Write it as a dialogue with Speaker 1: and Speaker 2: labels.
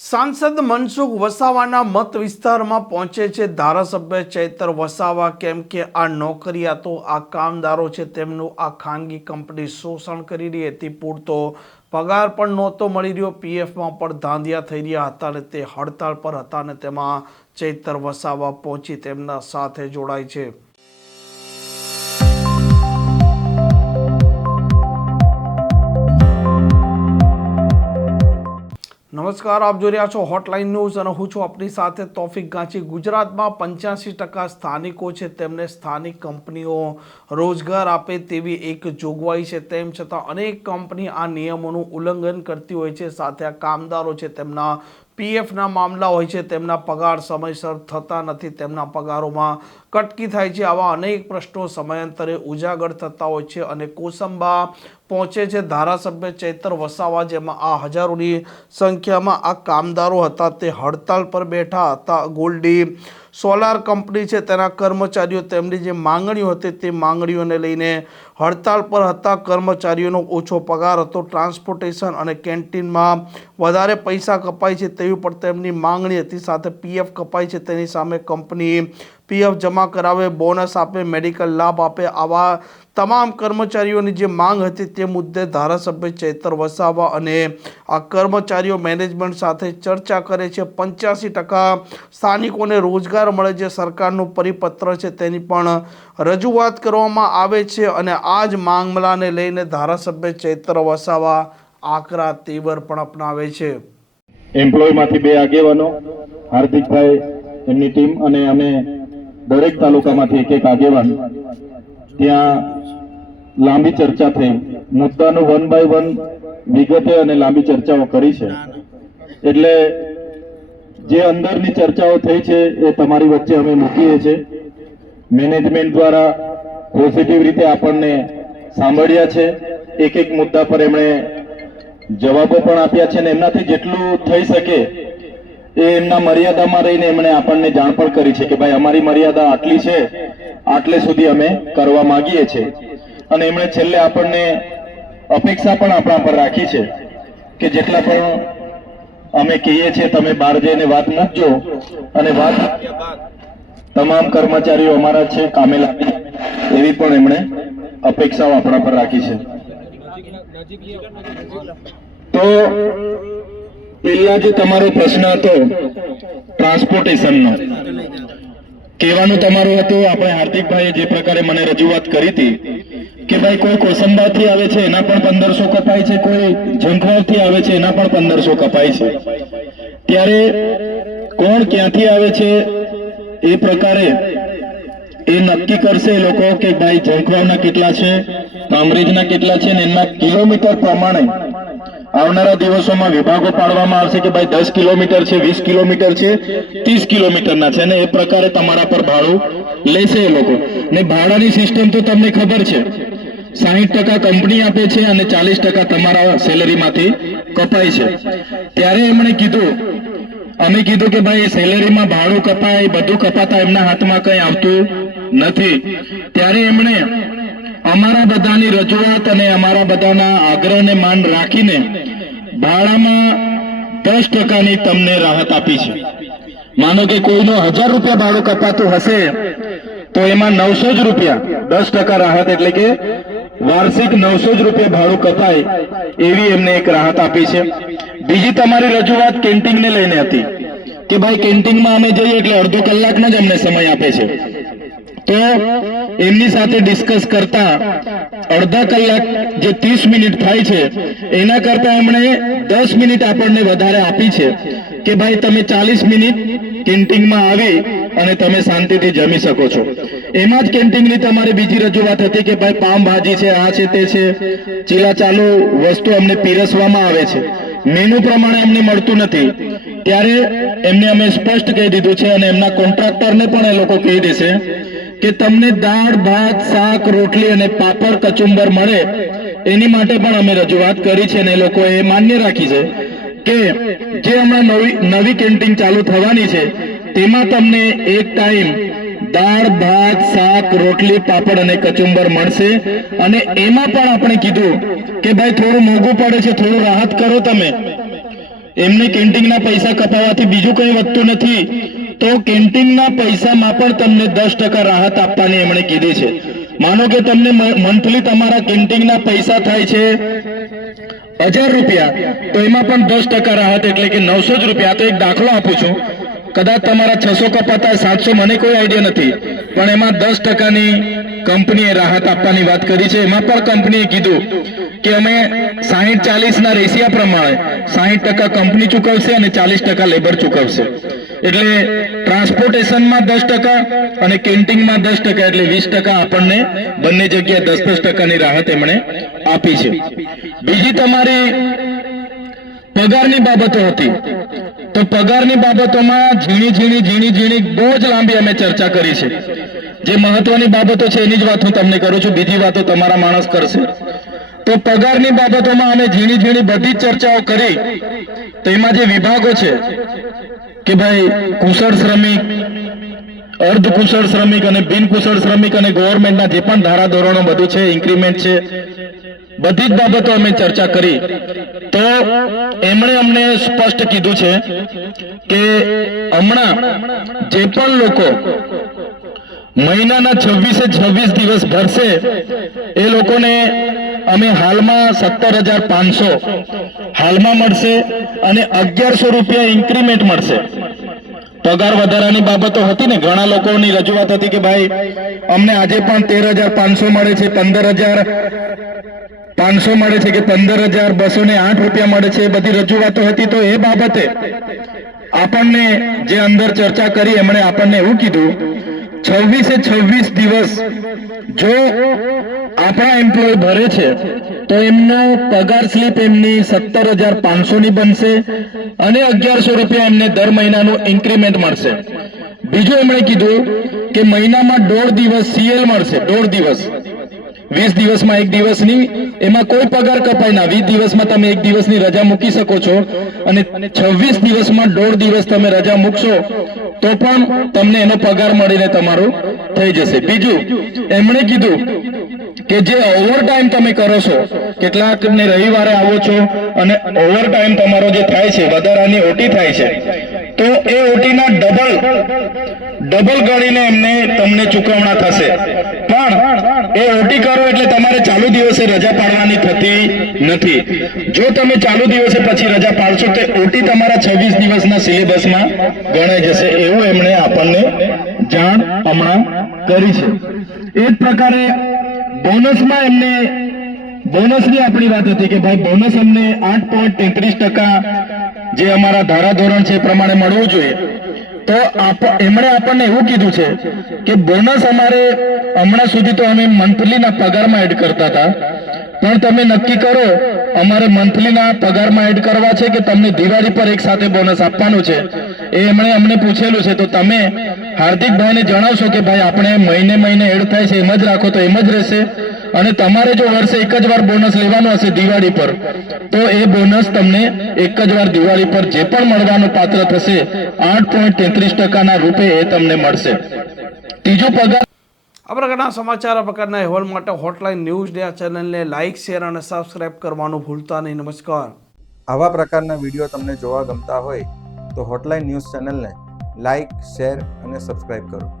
Speaker 1: સાંસદ મનસુખ વસાવાના મત વિસ્તારમાં પહોંચે છે ધારાસભ્ય ચૈતર વસાવા. કેમ કે આ નોકરિયાતો આ કામદારો છે, તેમનું આ ખાનગી કંપની શોષણ કરી રહી હતી. પૂરતો પગાર પણ નહોતો મળી રહ્યો. પીએફમાં પણ ધાંધિયા થઈ રહ્યા હતા અને તે હડતાળ પર હતા અને તેમાં ચૈતર વસાવા પહોંચી તેમના સાથે જોડાય છે. નમસ્કાર, આપ જોઈ રહ્યા છો હોટલાઇન ન્યૂઝ અને હું છું આપની સાથે તોફિક ગાંચી ગુજરાતમાં પંચ્યાસી ટકા સ્થાનિકો છે, તેમને સ્થાનિક કંપનીઓ રોજગાર આપે તેવી એક જોગવાઈ છે. તેમ છતાં અનેક કંપની આ નિયમોનું ઉલ્લંઘન કરતી હોય છે. સાથે આ કામદારો છે, તેમના પીએફના મામલા હોય છે, તેમના પગાર સમયસર થતા નથી, તેમના પગારોમાં કટકી થાય છે. આવા અનેક પ્રશ્નો સમયાંતરે ઉજાગર થતા હોય છે અને કોસંબા પહોંચે છે ધારાસભ્ય ચૈતર વસાવા, જેમાં આ હજારોની સંખ્યામાં આ કામદારો હતા. તે હડતાલ પર બેઠા હતા. ગોલ્ડી સોલાર કંપની છે, તેના કર્મચારીઓ તેમની જે માંગણીઓ હતી તે માંગણીઓને લઈને હડતાલ પર હતા. કર્મચારીઓનો ઓછો પગાર હતો. ટ્રાન્સપોર્ટેશન અને કેન્ટીનમાં વધારે પૈસા કપાય છે તેવી પણ તેમની માંગણી હતી. સાથે પીએફ કપાય છે તેની સામે કંપની પીએફ જમા કરાવે, બોનસ આપે, મેડિકલ લાભ આપે, આવા તમામ કર્મચારીઓની જે માંગ હતી તે મુદ્દે ધારાસભ્ય ચેતર વસાવા અને આ કર્મચારીઓ મેનેજમેન્ટ સાથે ચર્ચા કરે છે. પંચ્યાસી ટકા સ્થાનિકોને રોજગાર મળે છે સરકારનું પરિપત્ર છે તેની પણ રજૂઆત કરવામાં આવે છે અને આ જ મામલાને લઈને ધારાસભ્ય ચેતર વસાવા આકરા તેવર પણ અપનાવે છે.
Speaker 2: એમ્પ્લોયમાંથી બે આગેવાનો, હાર્દિકભાઈ, એમની ટીમ અને અમે દરેક તાલુકામાંથી એક એક આગેવાન ત્યાં લાંબી ચર્ચા થઈ. મુદ્દાનું વન બાય વન વિગતે અને લાંબી ચર્ચાઓ કરી છે. એટલે જે અંદરની ચર્ચાઓ થઈ છે એ તમારી વચ્ચે અમે મૂકીએ છીએ. મેનેજમેન્ટ દ્વારા પોઝિટિવ રીતે આપણને સાંભળ્યા છે. એક એક મુદ્દા પર એમણે જવાબો પણ આપ્યા છે અને એમનાથી જેટલું થઈ શકે એ એમના મર્યાદામાં રહીને એમણે આપણને જાણ પણ કરી છે કે ભાઈ અમારી મર્યાદા આટલી છે, આટલે સુધી અમે કરવા માંગીએ છીએ. અને એમણે છેલ્લે આપણને અપેક્ષા પણ આપણા પર રાખી છે કે જેટલા પણ અમે કહીએ છીએ, તમે બહાર જઈને વાત મૂકજો અને વાત તમામ કર્મચારીઓ અમારા છે કામે લાગે એવી પણ એમણે અપેક્ષાઓ આપણા પર રાખી છે. તો પેલા જે તમારો પ્રશ્ન હતો ટ્રાન્સપોર્ટેશનનો કહેવાનું તમારું હતું, આપણે હાર્દિકભાઈએ જે પ્રકારે મને રજૂઆત કરી હતી, કે ભાઈ કોઈ કોસંબાથી આવે છે, એના પણ પંદરસો કપાય છે, કોઈ ઝંખવાડથી આવે છે, એના પણ પંદરસો કપાય છે. ત્યારે કોણ ક્યાંથી આવે છે, એ પ્રકારે એ નક્કી કરશે લોકો કે ભાઈ ઝંખવાડના કેટલા છે, કામરેજના કેટલા છે, ને એના કિલોમીટર પ્રમાણે આવનારા દિવસોમાં વિભાગો પાડવામાં આવશે કે ભાઈ દસ કિલોમીટર છે, વીસ કિલોમીટર છે, ત્રીસ કિલોમીટરના છે, અને એ પ્રકારે તમારા પર ભાડું લેશે એ લોકો. ને ભાડાની સિસ્ટમ તો તમને ખબર છે. સાહીઠ ટકા કંપની આપે છે અને ચાલીસ ટકા તમારા સેલરીમાંથી કપાય છે. ત્યારે એમણે કીધું, અમે કીધું કે ભાઈ સેલરીમાં ભાડું કપાય, બધું કપાતા એમના હાથમાં કંઈ આવતું નથી. ત્યારે એમણે અમારા બધાની રજૂઆત અને અમારા બધાના આગ્રહને માન રાખીને ભાડામાં દસ ટકાની તમને રાહત આપી છે. માનો કે કોઈનો હજાર રૂપિયા ભાડું કપાતું હશે, તો એમાં નવસો જ રૂપિયા, દસ ટકા રાહત એટલે કે વાર્ષિક નવસો જ રૂપિયા ભાડું કપાય એવી એમને એક રાહત આપી છે. બીજી તમારી રજૂઆત કેન્ટીનને લઈને હતી કે ભાઈ કેન્ટીનમાં અમે જઈએ એટલે અડધો કલાકનો જ અમને સમય આપે છે. તો એમની સાથે ડિસ્કસ કરતા અડધા કલાક જે ત્રીસ મિનિટ થાય છે, એના કરતા એમણે દસ મિનિટ આપણને વધારે આપી છે કે ભાઈ તમે ચાલીસ મિનિટ કેન્ટીનમાં આવી અને તમે શાંતિથી જમી શકો છો. એમાં જ કેન્ટીનની તમારી બીજી રજૂઆત હતી કે ભાઈ પામ ભાજી છે, આ છે, તે છે. ચીલા ચાલુ વસ્તુ અમને પીરસવામાં આવે છે. મેનુ પ્રમાણે અમને મળતું નથી. ત્યારે એમને અમે સ્પષ્ટ કહી દીધું છે અને એમના કોન્ટ્રાક્ટરને પણ એ લોકો કહી દેશે કે તમને દાળ, ભાત, શાક, રોટલી અને પાપડ, કચુંબર મળે, એની માટે પણ અમે રજૂઆત કરી છે અને એ માન્ય રાખી છે કે જે હમણાં નવી નવી કેન્ટીન ચાલુ થવાની છે, તેમાં તમને એક ટાઈમ દાળ, ભાત, શાક, રોટલી, પાપડ અને કચુંબર મળશે અને એમાં પણ આપણે કીધું કે ભાઈ થોડું મોંઘું પડે છે, થોડું રાહત કરો તમે. એમને કેન્ટીનના પૈસા કપાવવાથી બીજું કંઈ વધતું નથી. તો કેન્ટીનના પૈસામાં પણ તમને દસ ટકા રાહત આપવાની એમણે કીધી છે. માનો કે તમને મંથલી તમારા કેન્ટીનના પૈસા થાય છે હજાર રૂપિયા, તો એમાં પણ દસ ટકા રાહત એટલે કે નવસો જ રૂપિયા. તો એક દાખલો આપું છું. કદાચ તમારા છસો કપાતા સાતસો મને કોઈ આઈડિયા નથી, પણ એમાં દસ ટકાની કંપનીએ રાહત આપવાની વાત કરી છે. એમાં પણ કંપનીએ કીધું કે અમે સાહીઠ ચાલીસ ના રેશિયા પ્રમાણે સાહીઠ ટકા કંપની ચૂકવશે અને ચાલીસ ટકા લેબર ચૂકવશે. એટલે ટ્રાન્સપોર્ટેશનમાં દસ ટકા અને કેન્ટીનમાં દસ ટકા એટલે વીસ ટકા આપણને બંને જગ્યાએ દસ દસ ટકાની રાહત એમણે આપી છે. બીજી તમારી પગારની બાબતો હતી. તો પગારની બાબતોમાં ઝીણી ઝીણી ઝીણી ઝીણી બહુ જ લાંબી અમે ચર્ચા કરી છે. જે મહત્વની બાબતો છે એની જ વાત હું તમને કરું છું. બીજી વાતો તમારા માણસ કરશે. તો પગારની બાબતોમાં અમે ઝીણી ઝીણી બધી ચર્ચાઓ કરી. તો એમાં જે વિભાગો છે કે ભાઈ કુશળ શ્રમિક અર્ધ કુશળ શ્રમિક અને બિન કુશળ શ્રમિક અને ગવર્મેન્ટના જે પણ ધારા ધોરણો બધું છે ઇન્ક્રીમેન્ટ છે, બધી જ બાબતો અમે ચર્ચા કરી. તો એમણે અમને સ્પષ્ટ કીધું છે કે હમણાં જે પણ લોકો મહિનાના છવ્વીસે છવ્વીસ દિવસ ભરશે, એ લોકોને અમે હાલમાં સત્તર હજાર પાંચસો હાલમાં મળશે અને અગિયારસો રૂપિયા ઇન્ક્રીમેન્ટ મળશે. પગાર વધારાની બાબતો હતી ને, ઘણા લોકોની રજૂઆત હતી કે ભાઈ, અમને આજે પણ તેર હજાર પાંચસો મળે છે, પંદર હજાર પાંચસો મળે છે કે પંદર હજાર બસો ને આઠ રૂપિયા મળે છે બધી રજૂઆતો હતી. તો એ બાબતે આપણને જે અંદર ચર્ચા કરી, એમણે આપણને એવું કીધું છવ્વીસે છવ્વીસ દિવસ જો આપણા એમ્પ્લોય ભરે છે, તો એમનો પગાર સ્લીપ એમની સત્તર હજાર પાંચસો ની બનશે અને અગિયારસો રૂપિયા એમને દર મહિનાનું ઇન્ક્રીમેન્ટ મળશે. બીજું એમણે કીધું કે મહિનામાં દોઢ દિવસ સીએલ મળશે, દોઢ દિવસ. વીસ દિવસમાં એક દિવસની, એમાં કોઈ પગાર કપાય ના. વીસ દિવસમાં તમે એક દિવસની રજા મૂકી શકો છો અને છવ્વીસ દિવસમાં દોઢ દિવસ તમે રજા મૂકશો, તો પણ તમને એનો પગાર મળીને તમારો થઈ જશે. બીજું, એમણે કીધું કે જે ઓવર ટાઈમ તમે કરો છો કેટલાક ને રવિવારે આવો છો અને ઓવર ટાઈમ તમારો જે થાય છે, વધારાની ઓટી થાય છે તો એ ઓટીના ડબલ ડબલ ગણીને એમને, તમને ચૂકવણા થશે. પણ એ ઓટી કરો એટલે તમારે ચાલુ દિવસે રજા પાડવાની થતી નથી. જો તમે ચાલુ દિવસે પછી રજા પાડશો, તો ઓટી તમારા છવ્વીસ દિવસના સિલેબસમાં ગણાઈ જશે. એવું એમણે આપણને જાણ હમણાં કરી છે. એ જ પ્રકારે બોનસમાં એમને, બોનસની આપણી વાત હતી કે ભાઈ, બોનસ અમને આઠ પોઈન્ટ તેત્રીસ ટકા જે અમારા ધારાધોરણ છે એ પ્રમાણે મળવું જોઈએ. તો એમણે આપણને એવું કીધું છે કે બોનસ અમારે હમણાં સુધી તો અમે મંથલીના પગારમાં એડ કરતા હતા. પણ તમે નક્કી કરો અમારે મંથલીના પગારમાં એડ કરવા છે કે તમને દિવાળી પર એક સાથે બોનસ આપવાનું છે. એ એમણે અમને પૂછેલું છે. તો તમે હાર્દિકભાઈને જણાવશો કે ભાઈ, આપણે મહિને મહિને એડ થાય છે, એમ જ રાખો તો એમ જ રહેશે. અને તમારે જો વર્ષે એક જ વાર બોનસ લેવાનો હશે દિવાળી પર, તો એ બોનસ તમને એક જ વાર દિવાળી પર જે પણ મળવાનું પાત્ર થશે, આઠ પોઈન્ટ તેત્રીસ ટકાના રૂપે એ તમને મળશે. ત્રીજો પગાર
Speaker 1: આ પ્રકારના સમાચાર પ્રકારના અહેવાલ માટે હોટલાઇન ન્યૂઝ ડે આ ચેનલને લાઇક શેર અને સબસ્ક્રાઇબ કરવાનું ભૂલતા નહીં. નમસ્કાર.
Speaker 3: આવા પ્રકારના વીડિયો તમને જોવા ગમતા હોય તો હોટલાઇન ન્યૂઝ ચેનલને લાઇક શેર અને સબસ્ક્રાઇબ કરો.